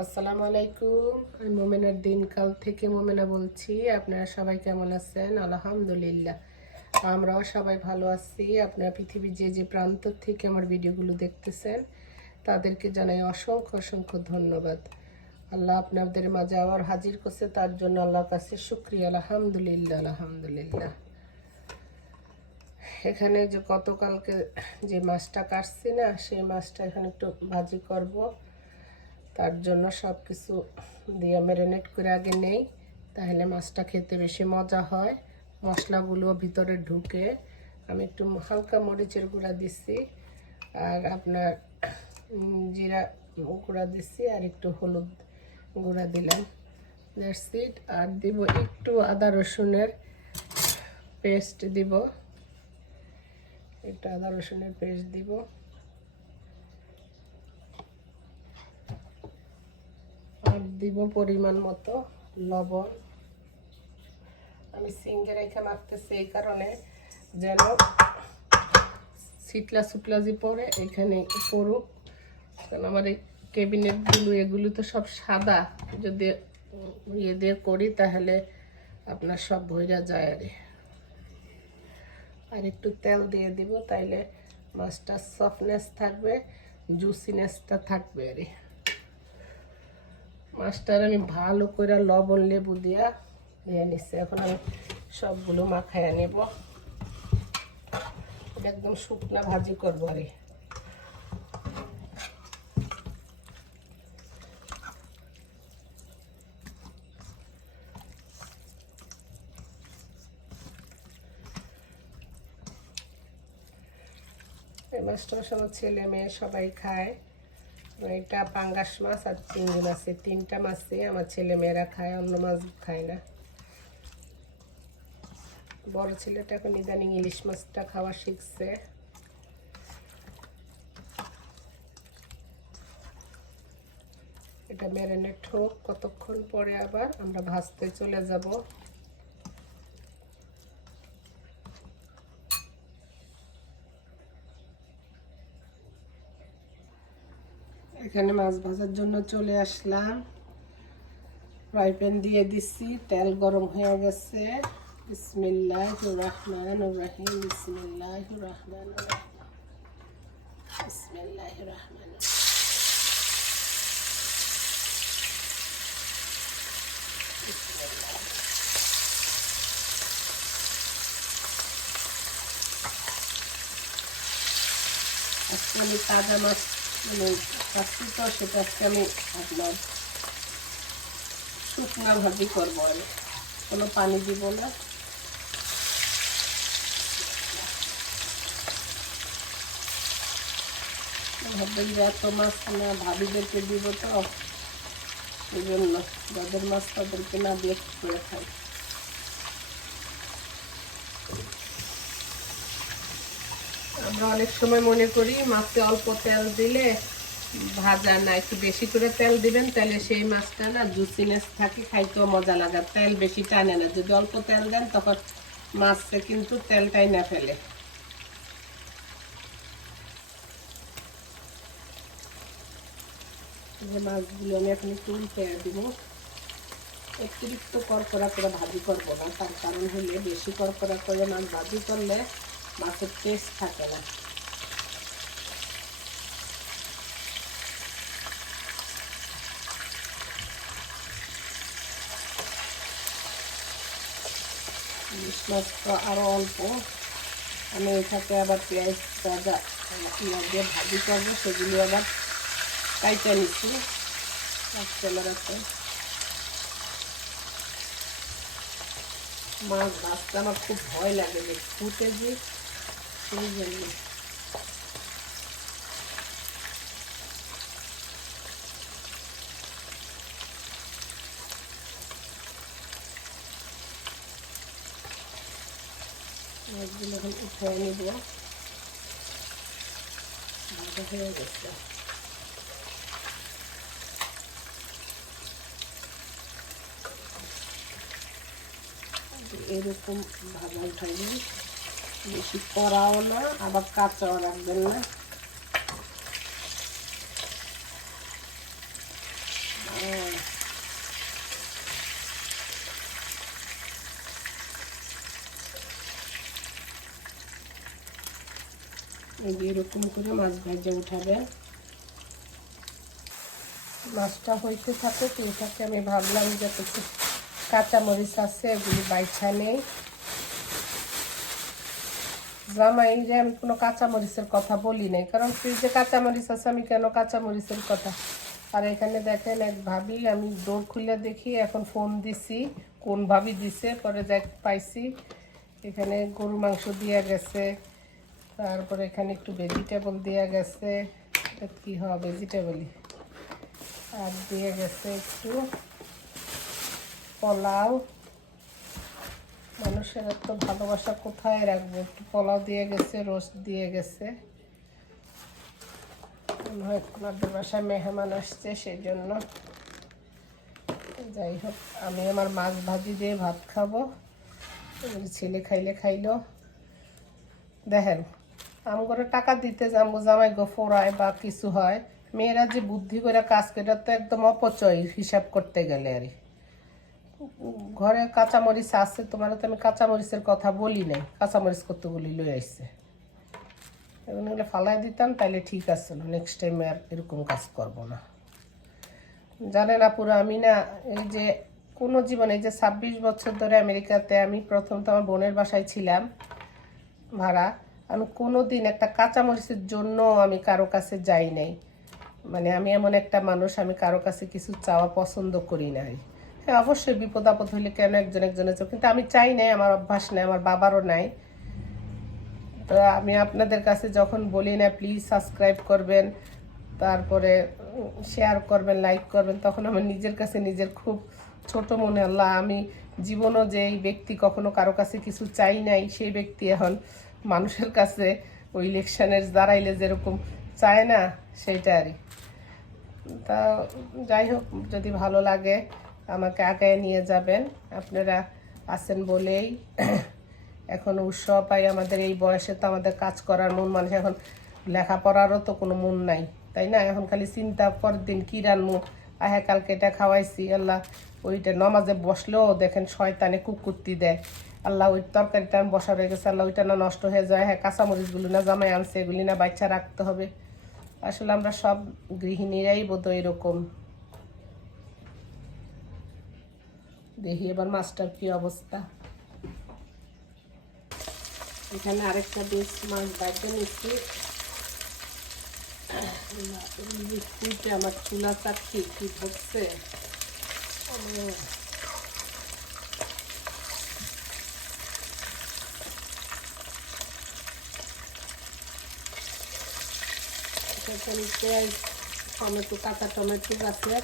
আসসালামু আলাইকুম। আমি মোমেনার দিনকাল থেকে মোমেনা বলছি। আপনারা সবাই কেমন আছেন? আলহামদুলিল্লাহ। আমরাও সবাই ভালো আছি। আপনারা পৃথিবীর যে যে প্রান্ত থেকে আমার ভিডিওগুলো দেখতেছেন, তাদেরকে জানাই অসংখ্য অসংখ্য ধন্যবাদ। আল্লাহ আপনাদের মাঝে আবার হাজির করছে, তার জন্য আল্লাহর কাছে শুক্রিয়া। আলহামদুলিল্লাহ আলহামদুলিল্লাহ। এখানে যে গতকালকে যে মাছটা কাটছি না, সেই মাছটা এখানে একটু ভাজি করব। তার জন্য সব কিছু দিয়ে ম্যারিনেট করে আগে নেই, তাহলে মাছটা খেতে বেশি মজা হয়। মশলাগুলো ভিতরে ঢুকে আমি একটু হালকা মরিচের গুঁড়া দিচ্ছি আর আপনার জিরা গুঁড়া দিচ্ছি আর একটু হলুদ গুঁড়া দিলাম। ইট আর দিব একটু আদা রসুনের পেস্ট দিব। একটু আদা রসুনের পেস্ট দিব আর দিব পরিমাণ মতো লবণ। আমি সিঙ্গে রেখে মাখতেছি এই কারণে যেন সিটলা সুটলা যে পরে এখানে পড়ুক। কারণ আমার এই ক্যাবিনেটগুলো এগুলো তো সব সাদা। যদি ইয়ে দিয়ে করি তাহলে আপনার সব ভইরা যায় আর। আর একটু তেল দিয়ে দিব, তাইলে মাছটার সফটনেস থাকবে জুসিনেসটা থাকবে আর। মাছটার আমি ভালো করে লবণ, লেবু দিয়া দিয়ে নিচ্ছি এখন আমি সবগুলো মাখায় নেব। একদম শুকনা ভাজি করব আরে এই মাছটা ছেলে, মেয়ে সবাই খায়। এটা পাঙ্গাস মাছ আর চিংড়ি মাছ। তিনটা মাছই আমার ছেলে মেয়েরা খায়, অন্য মাছ খায় না। বড় ছেলেটা এখন ইদানিং ইলিশ মাছটা খাওয়া শিখছে। এটা ম্যারিনেট হোক, কতক্ষণ পরে আবার আমরা ভাজতে চলে যাব। এখানে মাছ ভাজার জন্য চলে আসলাম। ফ্রাই প্যান দিয়ে দিচ্ছি তেল গরম হয়ে গেছে। রহমান রহমান রহমান আজকে আমি তাজা মাছ মানে তো সেটা আজকে আমি আপনার শুকনা ভাজি করব আর কোনো পানি দিব না। ভাববেন যে এত মাছ না, ভাবিদেরকে দিব তো। এই জন্য যাদের মাছ তাদেরকে না দিয়ে করে খাই। অনেক সময় মনে করি মাছে অল্প তেল দিলে ভাজা না, একটু বেশি করে তেল দিবেন, তাহলে সেই মাছটা না জুসিনেস থাকে, খাইতেও মজা লাগে। তেল বেশি টানে না, যদি অল্প তেল দেন তখন মাছে কিন্তু তেলটাই না ফেলে। যে মাছগুলো আমি এখন একটু উল্টে দিব। অতিরিক্ত করকরা করে ভাজি করব না, তার কারণ হলে বেশি করকরা করে মাছ ভাজি করলে মাছের টেস্ট থাকে না। ইলিশ মাছ তো আরও অল্প। আমি এটাকে আবার পেঁয়াজ পেঁয়াজ দিয়ে ভাজি করব, সেগুলি আবার কাইটা নিচ্ছি। ক্যামেরাতে মাছ ভাজতে আমার খুব ভয় লাগে। যে ফুটে যে সেই জন্য মাছগুলো এখন উঠে নিব ভাজা হয়ে গেছে এরকম ভাজা উঠাইবেন বেশি কড়াও না, আবার কাঁচাও রাখবেন না। এরকম করে মাছ ভেজে উঠাবে। মাছটা হইতে থাকে সেইটাকে আমি ভাবলাম যে কাঁচামরিচ আছে, এগুলি বাইছা নেই। জামাই যে আমি কোনো কাঁচামরিচের কথা বলি নাই। কারণ ফ্রিজে কাঁচামরিচ আছে, আমি কেন কাঁচামরিচের কথা? আর এখানে দেখেন এক ভাবি, আমি ডোর খুলে দেখি, এখন ফোন দিছি, কোন ভাবি দিছে, পরে দেখ পাইছি। এখানে গরু মাংস দিয়া গেছে, তারপরে এখানে একটু ভেজিটেবল দেওয়া গেছে কী হয় ভেজিটেবলই আর দিয়ে গেছে একটু পোলাও মানুষের এত ভালোবাসা কোথায় রাখব? একটু পোলাও দিয়ে গেছে, রোস্ট দিয়ে গেছে। ওনাদের বাসায় মেহমান আসছে সেই জন্য যাই হোক, আমি আমার মাছ ভাজি দিয়ে ভাত খাব। ছেলে খাইলে খাইলো। দেখেন, আমি করে টাকা দিতে যাব জামাই গো, ফোড়ায় বা কিছু হয়। মেয়েরা যে বুদ্ধি করে কাজ করে তো একদম অপচয় হিসাব করতে গেলে আর। ঘরে কাঁচামরিচ আছে, তোমার তো আমি কাঁচামরিচের কথা বলি নাই। কাঁচামরিচ কতগুলি লই আসছে এগুলো ফালাই দিতাম তাহলে ঠিক আছে নেক্সট টাইমে আর এরকম কাজ করব না। জানে না পুরো আমি না এই যে কোনো জীবনে যে ছাব্বিশ বছর ধরে আমেরিকাতে আমি প্রথম তো আমার বোনের বাসায় ছিলাম ভাড়া। আমি কোনো দিন একটা কাঁচামরিচের জন্য আমি কারও কাছে যাই নাই। মানে আমি এমন একটা মানুষ, আমি কারও কাছে কিছু চাওয়া পছন্দ করি না হ্যাঁ অবশ্যই বিপদ আপদ হইলে কেন একজন একজনের চোখ। কিন্তু আমি চাই নাই, আমার অভ্যাস নাই, আমার বাবারও নাই। তো আমি আপনাদের কাছে যখন বলি না, প্লিজ সাবস্ক্রাইব করবেন, তারপরে শেয়ার করবেন, লাইক করবেন, তখন আমার নিজের কাছে নিজের খুব ছোট মনে, আল্লাহ, আমি জীবনও যে এই ব্যক্তি কখনো কারও কাছে কিছু চাই নাই, সেই ব্যক্তি এখন মানুষের কাছে ওই ইলেকশনের দাঁড়াইলে যেরকম চায় না, সেইটা আরই। তা যাই হোক, যদি ভালো লাগে আমাকে আগায় নিয়ে যাবেন। আপনারা আছেন বলেই এখন উৎসাহ পাই আমাদের এই বয়সে তো আমাদের কাজ করার মন, মানুষ এখন লেখাপড়ারও তো কোনো মন নাই, তাই না? এখন খালি চিন্তা পর দিন কী রান্নু? আহে, কালকে এটা খাওয়াইছি, আল্লাহ, ওইটা নমাজে বসলেও দেখেন শয়তানে কুকুরতি দেয়। আল্লাহ, ওই তরকারিটা বসা রয়ে গেছে, আল্লাহ, ওইটা না নষ্ট হয়ে যায়। হ্যাঁ কাঁচামরিচগুলি না জামাই আনছে, এগুলি না বাচ্চা রাখতে হবে। আসলে আমরা সব গৃহিণীরাই বোধ এরকম। দেখি এবার মাছটার কি অবস্থা। এখানে আরেকটা বেশ মাছ বাইতে নিচ্ছি। কুইটে আমার চুলা চাচ্ছি কি ধরছে টমেটো, কাঁচা টমেটো আছে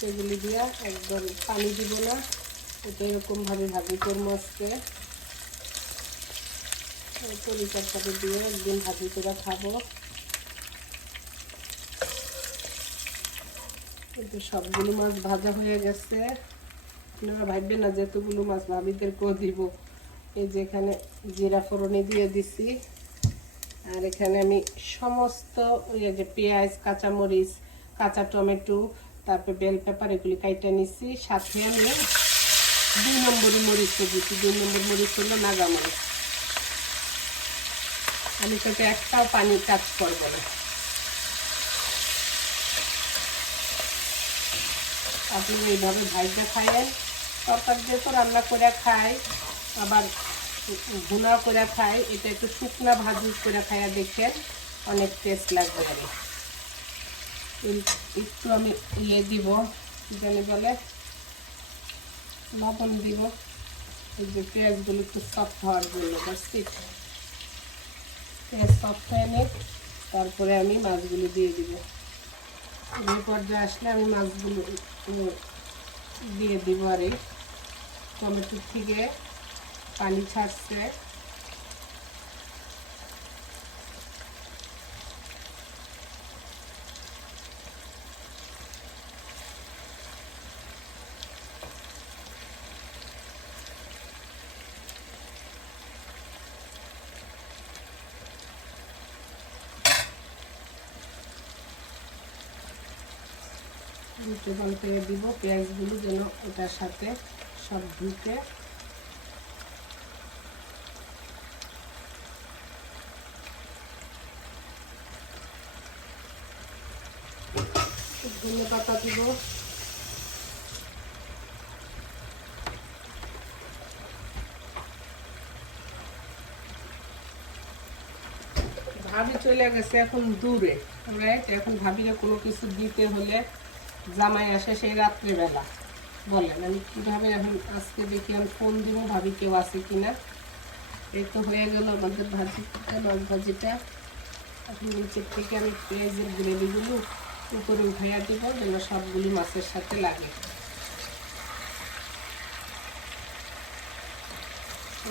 সেগুলি দিয়া একদম পানি দিব না। এটা এরকমভাবে ভাজি করব আজকে। তরি তরকারি দিয়ে একদিন ভাজি করে খাব। কিন্তু সবগুলো মাছ ভাজা হয়ে গেছে। আপনারা ভাববেন না যে এতগুলো মাছ ভাবিদেরকেও দিব। এই যে এখানে জিরা ফোড়নে দিয়ে দিছি। আর এখানে আমি সমস্ত পেঁয়াজ, কাঁচামরিচ, কাঁচা টমেটো তারপর বেল পেপার, এগুলি কাইটা নিছি। সাথে আমি দুই নম্বরই মরিচ দিচ্ছি দুই নম্বর মরিচ হলো নাগা মরিচ। আমি তোকে একটাও পানি কাজ করব না। আপনি এইভাবে ভাইজা খাইয়েন তরকার দিয়ে তো রান্না করে খাই, আবার ভুনা করে খাই। এটা একটু শুকনা ভাজি করে খাইয়া দেখেন, অনেক টেস্ট লাগবে। আর একটু আমি ইয়ে দিব জানি বলে লবণ দিব। যে পেঁয়াজগুলো একটু সফট হওয়ার জন্য বাস পেঁয়াজ সফট হয়ে নিক, তারপরে আমি মাছগুলো দিয়ে দিব। এই পর্যায়ে আসলে আমি মাছগুলো দিয়ে দিব আর এই টমেটোর থেকে পানি ছাড়ছে। একটু ভালো করে দিব, পেঁয়াজগুলো যেন ওটার সাথে সব ঢুকে। ধনে পাতা দিব। ভাবি চলে গেছে এখন দূরে। আমরা এখন ভাবিলে কোনো কিছু দিতে হলে জামাই আসে সেই রাত্রিবেলা। বলেন আমি কীভাবে এখন আজকে দেখি, আমি ফোন দিব, ভাবি কেউ আছে কি না এই তো হয়ে গেল আমাদের ভাজিটা মাছ ভাজিটা। এখন নিচের থেকে আমি পেঁয়াজের গ্রেভিগুলো উপরে উঠাইয়া দিব, যেন সবগুলি মাছের সাথে লাগে।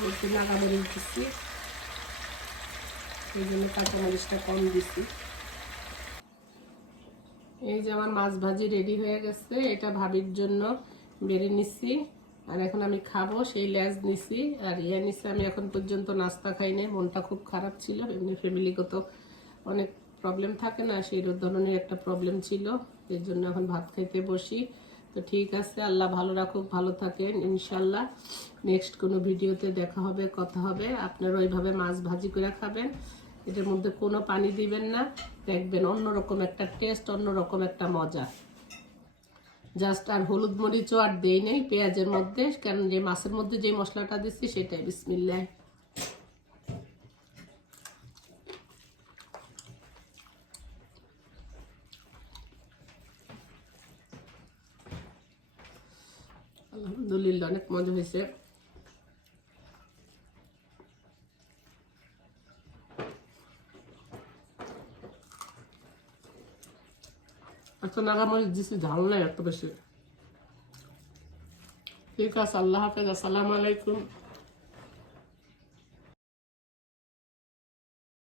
একটু দিচ্ছি। এই জন্য কাঁচামরিচটা কম দিছি। এই যে আমার মাছ ভাজি রেডি হয়ে গেছে, এটা ভাবির জন্য বেড়ে নিচ্ছি আর এখন আমি খাব, সেই ল্যাজ নিছি। আর ইয়ে নিচ্ছি আমি এখন পর্যন্ত নাস্তা খাইনি মনটা খুব খারাপ ছিল। এমনি ফ্যামিলিগত অনেক প্রবলেম থাকে না, সেই ধরনের একটা প্রবলেম ছিল। এর জন্য এখন ভাত খাইতে বসি। তো ঠিক আছে, আল্লাহ ভালো রাখুক, ভালো থাকেন ইনশাল্লাহ নেক্সট কোনো ভিডিওতে দেখা হবে, কথা হবে। আপনারা ওইভাবে মাছ ভাজি করে খাবেন। এটার মধ্যে কোনো পানি দিবেন না। দেখবেন অন্যরকম একটা টেস্ট, অন্যরকম একটা মজা। জাস্ট আর হলুদ মরিচও আর দেই নেই পেঁয়াজের মধ্যে, কারণ যে মাছের মধ্যে যে মশলাটা দিচ্ছি সেটাই। বিসমিল্লাহ। আলহামদুলিল্লাহ, অনেক মজা হয়েছে। নাগামরিচ দিছি ঝাল নাই এত বেশি। ঠিক আছে আল্লাহ হাফেজ আসসালামু আলাইকুম।